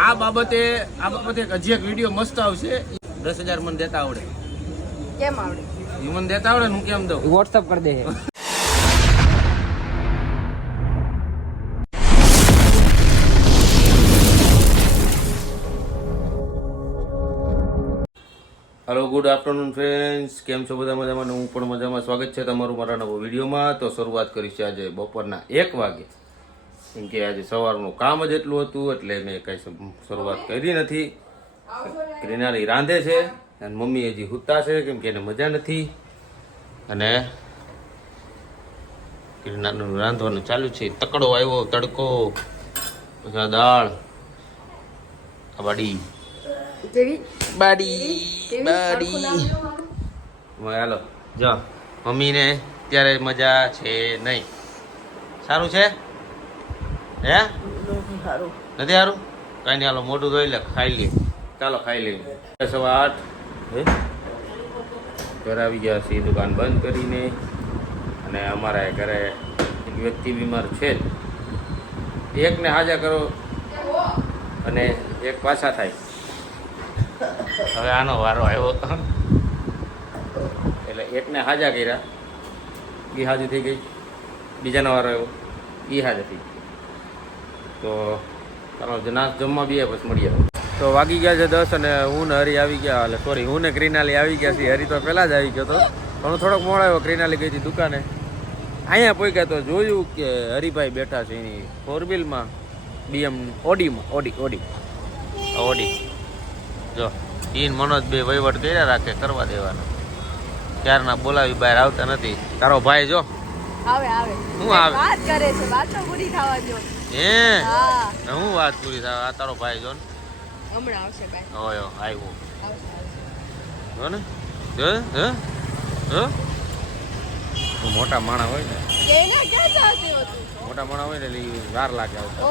આ બાબતે એક હજી એક વિડીયો મસ્ત આવશે. 10,000 મને દેતા આવડે. કેમ આવડે? મને દેતા આવડે, હું કેમ દઉં? વોટ્સઅપ કરી દે. Hello, good afternoon friends. કેમ છો બધા? મજામાં? હું પણ મજામાં. સ્વાગત છે તમારું મારા નવો વિડીયોમાં. તો શરૂઆત કરી છે આજે બપોરના 1 વાગે, કેમ કે આજે સવારનું કામ જ એટલું હતું એટલે મેં કંઈ શરૂઆત કરી નથી. ગ્રીનારી રાંધે છે અને મમ્મી હજી હુતા છે કેમ કે એને મજા નથી. અને ગ્રીનારનું રાંધવાનું ચાલુ છે. તકડો આવ્યો, તડકો, પછી દાળ, બાડી હાલો જો મમ્મીને ત્યારે મજા છે નહીં. સારું છે? હે નથી સારું? કઈ નહીં, હાલો મોઢું ધોઈ લે, ખાઈ લે. ચાલો ખાઈ લઈએ. 8:15 ઘરે આવી ગયા છીએ દુકાન બંધ કરીને. અને અમારા ઘરે એક વ્યક્તિ બીમાર છે. એકને હાજા કરો અને એક પાછા થાય. હવે આનો વારો આવ્યો એટલે એકને હાજા કર્યા, એ હાજુ થઈ ગઈ. બીજાનો વારો આવ્યો, એ હાજર થઈ ગઈ. તો ચાલો નાસ્તો જમવા બી પછી મળીએ. તો વાગી ગયા છે 10 અને હું ને હરી આવી ગયા. એટલે સોરી, હું ને ક્રિનાલી આવી ગયા છીએ. હરી તો પહેલાં જ આવી ગયો હતો, પણ હું થોડોક મોડો આવ્યો. ક્રિનાલી ગઈ હતી દુકાને. અહીંયા પહોંચ્યા તો જોયું કે હરિભાઈ બેઠા છે એની 4 વ્હીલમાં, BM ઓડીમાં. ઓડી જો ઈન મનોજ બે વહીવટ કર્યા રાખે, કરવા દેવાનો. ક્યારના બોલાવી બહાર આવતા નથી. તારો ભાઈ જો આવે હું આવે વાત કરે છે, વાત તો પૂરી થવા દો. હે હા, હું વાત પૂરી થાય. આ તારો ભાઈ જો ને, હમણાં આવશે ભાઈ. ઓયો આવ્યો જો ને. મોટા માણા હોય ને, કેને ક્યાં ચાહતી હતી? મોટા માણા હોય ને એટલે વાર લાગે આવતા. ઓ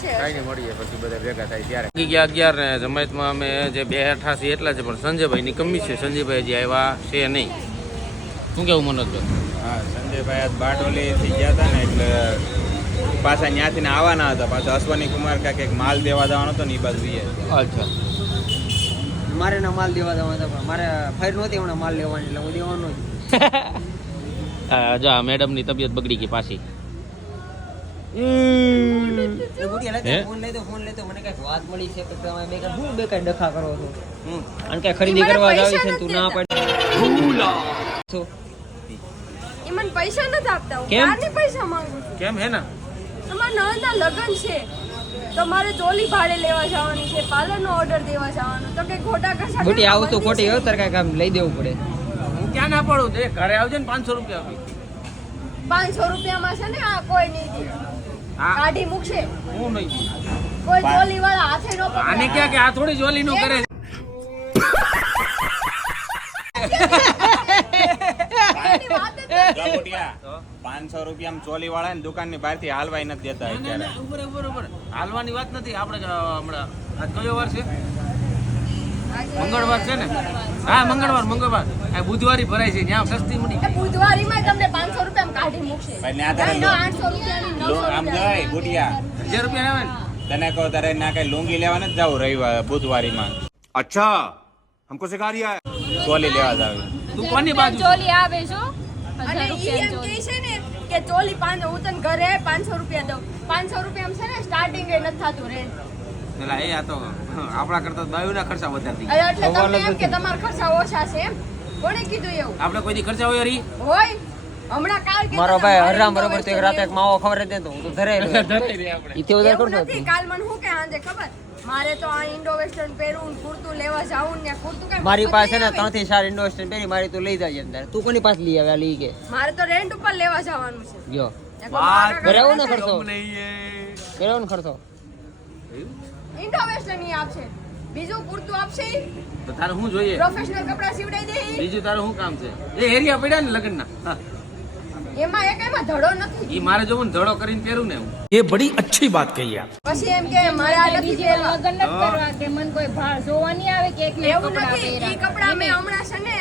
છે. કઈ નહીં, મળીએ પછી બધા ભેગા થાય ત્યારે. ગયા 11 ને જમાયતમાં અમે જે બેઠા છીએ એટલા છે, પણ સંજયભાઈની કમી છે. સંજયભાઈ હજી આવ્યા છે નહીં. શું કેવું મનોજભાઈ? હા, સંજયભાઈ આજ બારડોલીથી ગયા હતા ને એટલે પાછા ત્યાંથી ને આવવાના હતા. પાછા અશ્વની કુમાર કાંઈક માલ દેવા જવાનો હતો ને એ બાજુ જઈએ. અચ્છા, મારે ના માલ દેવા જવા હતા, પણ મારે ફેર નહોતી હમણાં માલ લેવાની, એટલે હું દેવાનો જ. જા મેડમની તબિયત બગડી ગઈ પાછી. ફોન લઈ દો મને કઈક વાત મળી છે કે તમે બે હું બે કઈ ડખા કરો છો અને કઈ ખરીદી કરવા જાવી છે તું ના પડે. ઈ મને પૈસા નથી આપતા. હું કેમ? ક્યારની પૈસા માંગુ છું? કેમ હે ને? તમારા નણંદના લગ્ન છે તો મારે ચોલી ભાડે લેવા જવાની છે, પાર્લરનો ઓર્ડર દેવા જવાનો. તો કે ખોટા કસા બુટી આ વસ્તુ ખોટી હોય તાર કઈ કામ લઈ દેવું પડે. હું ક્યાં ના પાડું? તે ઘરે આવજે ને 500 રૂપિયા આપી. 500 રૂપિયામાં છે ને આ કોઈ નહીં દે. હા, કાઢી મૂકશે હું નહીં. કોઈ ચોલી વાળા હાથે નો પકડે. આને ક્યાં કે આ થોડી જોલી નું કરે છે. એની વાત જ નથી. જો બુટિયા, 500 રૂપિયામાં ચોલી વાળા ને દુકાનની બહારથી હાલવાય નથી દેતા અત્યારે. બરોબર. હાલવાની વાત નથી. આપણે હમણાં આજ કયો વાર છે? મંગળવાર છે ને? હા, મંગળવાર. આ બુધવારી ભરાય છે, ત્યાં સસ્તી મળી. એ બુધવારીમાં તમને 500 રૂપિયામાં કાઢી મૂકશે. પણ ત્યાં તારે ના, 800 રૂપિયાની 900 આમ જોય બુટિયા, 1000 રૂપિયા આવે ને. તને કહો તારે ના કઈ લુંગી લેવા નથી જવું રવિવાર બુધવારીમાં. अच्छा हमको सिखा रिया है ચોલી લેવા જાવ. તું કોની બાજુ? ચોલી આવે છો અને ઈ એમ કહે છે ને કે ચોલી 500, હું તને ઘરે 500 રૂપિયા દઉં. 500 રૂપિયામાં છે ને સ્ટાર્ટિંગ એ નથી થતું રેન્ટ. પેલા એ આ તો આપણા કરતા બાયુના ખર્ચા વધારે થઈ એટલે તમને એમ કે તમારા ખર્ચા ઓછા છે એમ? કોણે કીધું એવું? આપણે કોઈ દી ખર્ચા હોય હરી? હોય હમણાં કાલ કહેતા મારો હતા, ભાઈ હરામ મારે બરોબર તો એક રાતે એક માવો ખબર દે તો હું તો ધરે ધરાઈ રહી આપણે. ઈથી વધારે એવું કરતો નથી. કાલ મને શું કે સાંજે ખબર, મારે તો આ ઇન્ડો વેસ્ટર્ન પહેરવું ને કુર્તું લેવા જાવું ને કુર્તું કઈ મારી મફત પાસે ને નહીં આવે. 3 થી 4 ઇન્ડોસ્ટ્રી પેરી મારી તું લઈ જાય અંદર. તું કોની પાસે લઈ આવે આ લઈ કે મારે તો રેન્ટ ઉપર લેવા જવાનું છે. જો વાત બરાબર ને ખર્ચો ગમ નહીં એ. બરાબર ને ખર્ચો ઇન્ડો વેસ્ટર્ન ઈ આપશે, બીજું કુર્તું આપશે ઈ, તો તારે શું જોઈએ? પ્રોફેશનલ કપડા સીવડાઈ દે ઈ. બીજું તારું શું કામ છે? એ હેરિયા પડ્યા ને લગ્નના. હા, એમાં ધડો નથી. એ મારે જોવું ને ધડો કરીને પહેરું ને હું. ये बड़ी अच्छी बात कही आप. પછી એમ કે મારે આ નથી બીજી વાર લગ્ન નથી કરવા કે મને કોઈ ભાર જોવા નહીં આવે કે એકને એક એવું કપડાં નથી પહેર્યા. ઈ કપડા મેં હમણાં છે ને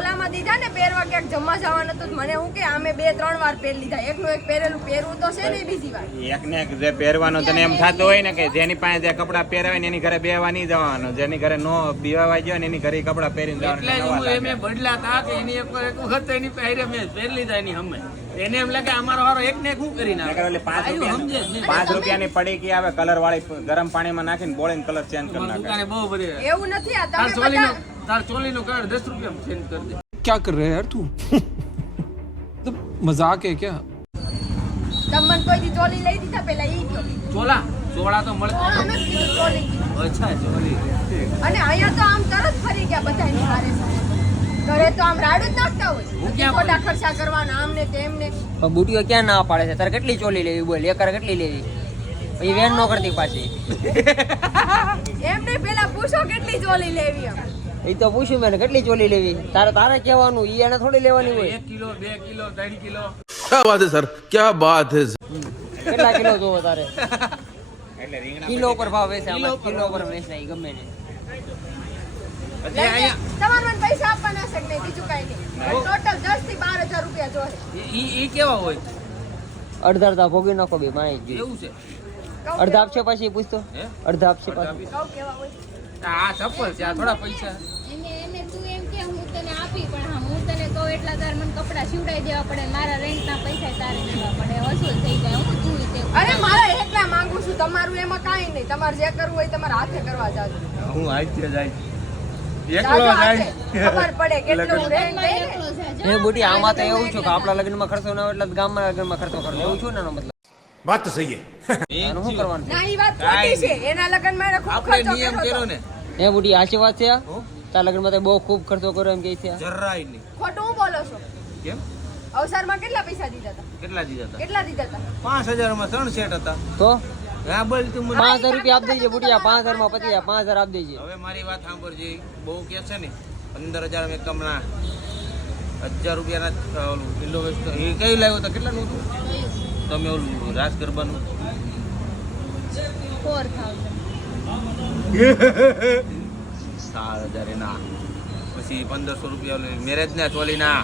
ઓલામાં દીધા ને પહેરવા ક્યાંક જમવા જવાનું હતું મને હું કે આમે 2-3 વાર પહેરી લીધા એકનું એક પહેરેલું પહેરવું તો છે ને બીજી વાર એક ને એક જે પહેરવાનું તને એમ થતું હોય ને કે જેની પાસે જે કપડાં પહેરાવે ને એની ઘરે બેહવા નહીં જવાનું, જેની ઘરે નો બીવાવા ગયો ને એની ઘરે ઈ કપડાં પહેરીને એટલે જ જવાનું હું એમે બદલા તા કે એની એક વખત એની પહેરે મેં પહેરી લીધા એની હમે એને એમ લાગે અમારો હારો એક ને એક હું કરી નાખે. ₹5 રૂપિયાની પડીકી આવે કલર વાળી, ગરમ પાણીમાં નાખીને બોળીને કલર ચેન્જ કરી નાખે. દુકાને બહુ બધી એવું નથી આ તાર તમે ચોલીનો બધા તાર ચોલીનો કલર 10 રૂપિયામાં ચેન્જ કરી દે. क्या कर रहे हैं यार तू तो मजाक है क्या તમને કોઈ દી ચોલી લઈ દીધા પેલા ઈ કયો ચોળા તો મળતા ચોલા નથી કીધું, ચોલી કીધું. અચ્છા ચોલી અને અહીંયા તો આમ તરત ફરી ગયા બધાની હારે ઘરે તો આમ રાડું જ નાખતા હોય ક્યાં ખોટા ખર્ચા કરવાના આમ ને તેમ ને પણ બુટીઓ ક્યાં ના પાડે છે? તારે કેટલી ચોલી લેવી બોલ, એકર કેટલી લેવી? પછી વેન નો કરતી પાછી. એમને પેલા પૂછો કેટલી ચોલી લેવી એમ એ તો પૂછ્યું મેં કેટલી ચોલી લેવી, તારે કહેવાનું, ઈ એને થોડી લેવાની હોય. 1 કિલો 2 કિલો 3 કિલો क्या बात है सर क्या बात है કેટલા કિલો જોવો તારે? એટલે રીંગણા કિલો પર ભાવ વેચે, આમાં કિલો પર વેચે, ઈ ગમે ને. એટલે અહીંયા તમારે મને પૈસા આપવાના છે કે નહીં બીજું કઈ નહીં ટોટલ 10 થી 12,000 રૂપિયા જોહે ઈ કેવા હોય અડધા ભોગી નાખો બે માણી જ. એવું છે કહું અડધા આપશે પાછી પૂછતો, હે? અડધા આપશે પાછી. કહું કેવા હોય આ ચપ્પલ છે આ થોડા પૈસા એને તું એમ કે હું તને આપી પણ હા હું તને કહું એટલા તાર મને કપડાં સીવડાવી દેવા પડે, મારા રેન્ટના પૈસા તારે દેવા પડે, વસૂલ થઈ જાય. હું તું તે અરે મારે એકલા માંગુ છું તમારું એમાં કાંઈ નહીં તમારે જે કરવું હોય તમારે હાથે કરવા જાજો હું આઈતે જાય જાજો હાથે. ખબર પડે કેટલું રેન્ટ છે ને. એકલો છે જો. એ બુટી આમાં તો એવું છું કે આપણા લગ્નમાં ખર્ચો ના હોય એટલે ગામમાં લગ્નમાં ખર્ચો કરો એવું છું ને એનો મતલબ. बात तो सही है આનું શું કરવાનું છે? ના ઈ વાત ખોટી છે એના લગ્નમાં એને ખૂબ આપણે ખર્ચો નિયમ કર્યો કર્યો હતો. ને એ બુટી આશી વાત છે આ? તારા લગ્નમાં તો બહુ ખૂબ ખર્ચો કર્યો એમ કે છે. જરાય નહીં ખોટું હું બોલો છો કેમ અવસરમાં કેટલા પૈસા દીધા હતા કેટલા દીધા હતા કેટલા દીધા હતા 5000 માં 3 સેટ હતા તો હા બોલ તું મને 5000 રૂપિયા આપી દેજે બુટિયા, 5000 માં પતી જાય, 5000 આપી દેજે. હવે મારી વાત સાંભળજે બહુ કે છે ને 15000 મેં કમના 1000 રૂપિયાના ઓલું કિલો વેચતો એ કયું લાવ્યો તો કેટલાનું હતું તમે ઓલું રાસ ગરબાનું 4000 એના પછી 1500 રૂપિયા ઓલી મેરેજના ચોલીના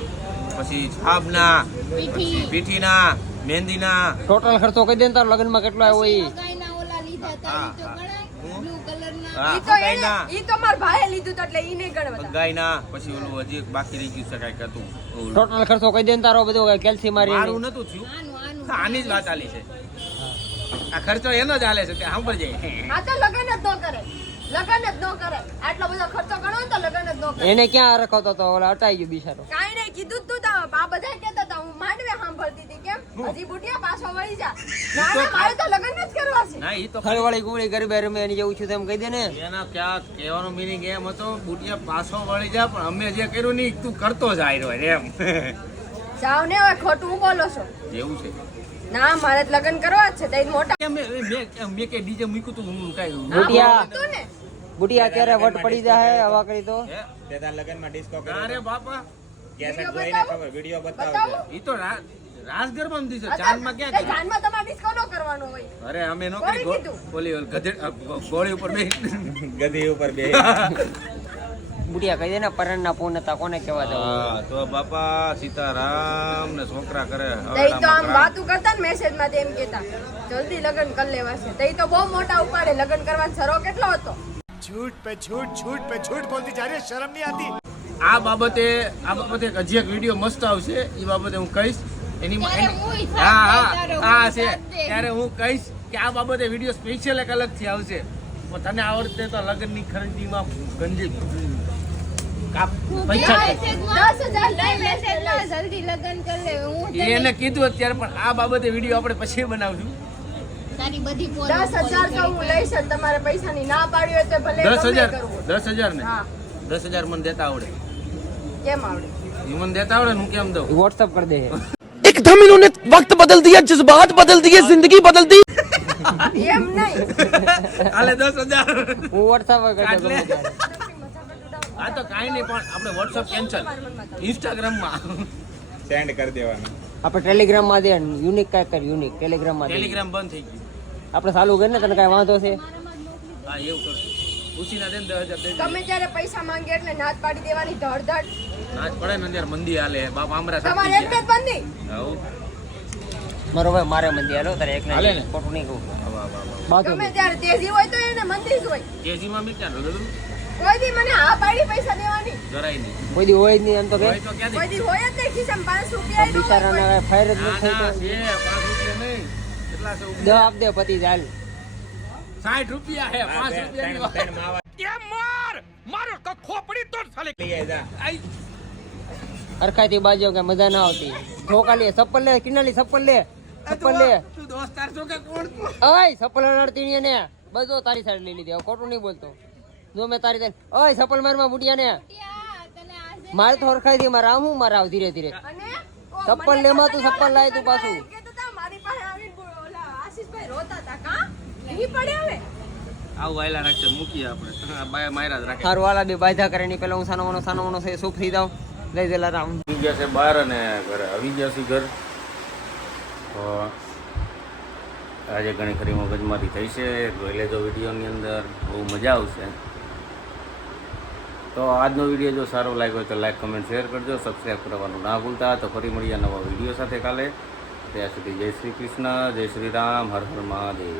પછી છાબના પછી પીઠીના મહેંદીના ટોટલ ખર્ચો કહી દે ને તારા લગ્નમાં કેટલો આવ્યો એ. ગાયના ઓલા લીધા હતા ઈ તો ગણાય બ્લુ કલરના. હા ઈ તો એને ગાયના ઈ તો મારા ભાઈએ લીધું હતું એટલે ઈ નહીં ગણવા ગાયના પછી ઓલું હજી એક બાકી રહી ગયું છે કાંઈક હતું ઓલું. ટોટલ ખર્ચો કહી દે ને તારો બધો કેલ્સી મારી મારું નતું થયું આનું આની જ વાત આલી છે આ ખર્ચો એનો જ હાલે છે તે સાંભળજે આ તો લગન જ ન કરે લગન જ ન કરે આટલો બધો ખર્ચો ગણો ને તો લગન જ ન કરે એને ક્યાં રખવતો તો ઓલા અટાઈ ગયો બિચારો. કાઈ નહીં કીધું તું તો આ બધા કહેતા હતા હું માંડવે સાંભળતી હતી કેમ હજી બુટિયા પાછો વળી જા ના ના મારે તો લગન જ કરવા છે ના ઈ તો ખળવાળી ગુવળી ગરીબ રમે એની જેવું છું તેમ કહી દે ને. એના ક્યાં કહેવાનો મીનિંગ એમ હતો બુટિયા પાછો વળી જા પણ અમે જે કર્યું નહીં તું કરતો જ આયરો એમ જાવ ને હવે ખોટું હું બોલો છો એવું છે ના મારે તો લગન કરવા જ છે તઈ મોટા કેમ મેં કે ડીજે મૂક્યું તું હું કાંઈ બુટિયા હતું ને બુટિયા ક્યારે વટ પડી જાય હવા કરી તો. હે? તે તાર લગનમાં ડિસ્કો ના કર્યો રે તો. બાપા કેસેટ જોઈને ખબર વિડિયો બતાવજો. બતાવો ઈ તો રાસ ગરબામાં દીધો ચાંદમાં ક્યાં તે કર્યું? જાનમાં તમારે ડિસ્કો ન કરવાનો હોય અરે અમે નો કોણે કરી કીધું? ઓલી ગોળી ઉપર બે ગધી ઉપર બે બુટિયા કહી દે ને પરણના પૂન હતા કોને કહેવા દઉં. હા તો બાપા સીતારામ ને છોકરા કરે તઈ તો આમ વાતું કરતા ને મેસેજ માં એમ કેતા જલ્દી લગન કરી લેવા છે તઈ તો બહુ મોટા ઉપાડે લગન કરવાનો સરો કેટલો હતો झूठ पे झूठ झूठ पे झूठ बोलती जा रही है शर्म नहीं आती આ બાબતે એક હજી એક વિડીયો મસ્ત આવશે એ બાબતે હું કહીશ એની ત્યારે હુંય સાથે હા હા તારો હા હું છે સાથે. ત્યારે હું કહીશ કે આ બાબતે વિડીયો સ્પેશિયલ એક અલગથી આવશે પણ તને આવડતે તો લગ્નની ખરીદીમાં ગંજી કાપ પૈસા મેસેજમાં 10,000 લઈ મેસેજમાં જલ્દી લગ્ન કરી લે હું તને એને કીધું અત્યારે પણ આ બાબતે વિડીયો આપણે પછી બનાવશું તારી બધી પોલ 10,000 તો હું લઈશ જ તમારે પૈસાની ના પાડી હોય તો ભલે ગમે 10,000 કરવું 10,000 ને હા 10,000 મને દેતા આવડે કેમ આવડે એ મને દેતા આવડે ને હું કેમ દઉં વોટ્સઅપ કરી દે. एकदम इन्होंने वक्त बदल दिया जज्बात बदल दिए जिंदगी बदल दी એમ નહીં હાલે 10,000 હું વોટ્સઅપ કરી દઉં કાઢ લે. ગમે ત્યારે. આ તો કાંઈ નહીં પણ આપણે વોટ્સઅપ કેન્સલ ઇન્સ્ટાગ્રામમાં સેન્ડ કરી દેવાનું. આપણે ટેલિગ્રામ માં દે યુનિક કાંઈક કર યુનિક ટેલિગ્રામ માં દે. ટેલિગ્રામ બંધ થઈ ગયું આપણે ચાલુ કરીને તને કાંઈ વાંધો છે? હા એવું કરશું. ખુશીના દે 10,000 દે. તમે જ્યારે પૈસા માંગે એટલે નાચ પાડી દેવાની ધડધડ. નાચ પડે ને ત્યારે મંદી હાલે બાપ આમરા તમારે એક જ બંધી. મારો ભાઈ મારે મંદી હાલો તારે એકલા હાલે ને? ખોટું નહીં કહું. બાજુ તમે જ્યારે તેજી હોય તો એને મંદી જ હોય. કેજીમાં મી ક્યાં રોદરું કોઈ દી મને હા પાડી પૈસા દેવાની. જરાય નહીં. કોઈ દી હોય જ નહીં એમ તો કે હોય તો ક્યાં કોઈ દી હોય જ નહીં ખિસ્સામાં 5 રૂપિયા ય ન હોય. બિચારાને કાંઈ ફાયર જ ના નથી ના થતો. છે 5 રૂપિયા નહીં. કેટલા છે? 10 આપ દે પતિ ચાલ. 60 રૂપિયા હે 5 રૂપિયાની વાત. ત્રણ માવા લઈ આય જા. અરખાઈથી બાજુ કે મજા ના આવતી. ધોકા લે ચપ્પલ લે કિનાલી ચપ્પલ લે ચપ્પલ લે. તું દોસ્તાર છો કે કોણ તું? ઓય ચપ્પલ લડતી ને બધો તારી સાઈડ લઈ લીધી. હવે ખોટું નહીં બોલતો. જો મેં તારી સાઈડ ઓય ચપ્પલ મારમાં બુટિયા ને તને આજે મારે તો હરખાઈથી મારા હું મારા આવ ધીરે ધીરે. અને ચપ્પલ લેમાં તું ચપ્પલ લાય તું પાછું. કહેતા હતા, મારી પાસે આવીને ઓલા આશીષભાઈ રોતા હતા કા નહીં પડે હવે. આવું વાયલા રાખશે મૂકીએ આપણે. હા બાય માયરા જ રાખે. હારું વાલા બે બાધા કરે ની પેલા હું સાનો છે સુખ થઈ જાઉં લઈ દેલા રામ. આવી ગયા છે બહાર અને ઘરે આવી ગયા છે ઘર. તો આજે ઘણી ખરી મગજમારી થઈ છે. જોઈ લેજો વિડીયોની અંદર બહુ મજા આવશે. તો આજનો વિડીયો જો સારો લાગ્યો હોય તો લાઈક કમેન્ટ શેર કરજો. સબસ્ક્રાઈબ કરવાનું ના ભૂલતા. તો ફરી મળીએ નવા વિડીયો સાથે કાલે. ત્યાં સુધી જય શ્રી કૃષ્ણ, જય શ્રી રામ, હર હર મહાદેવ.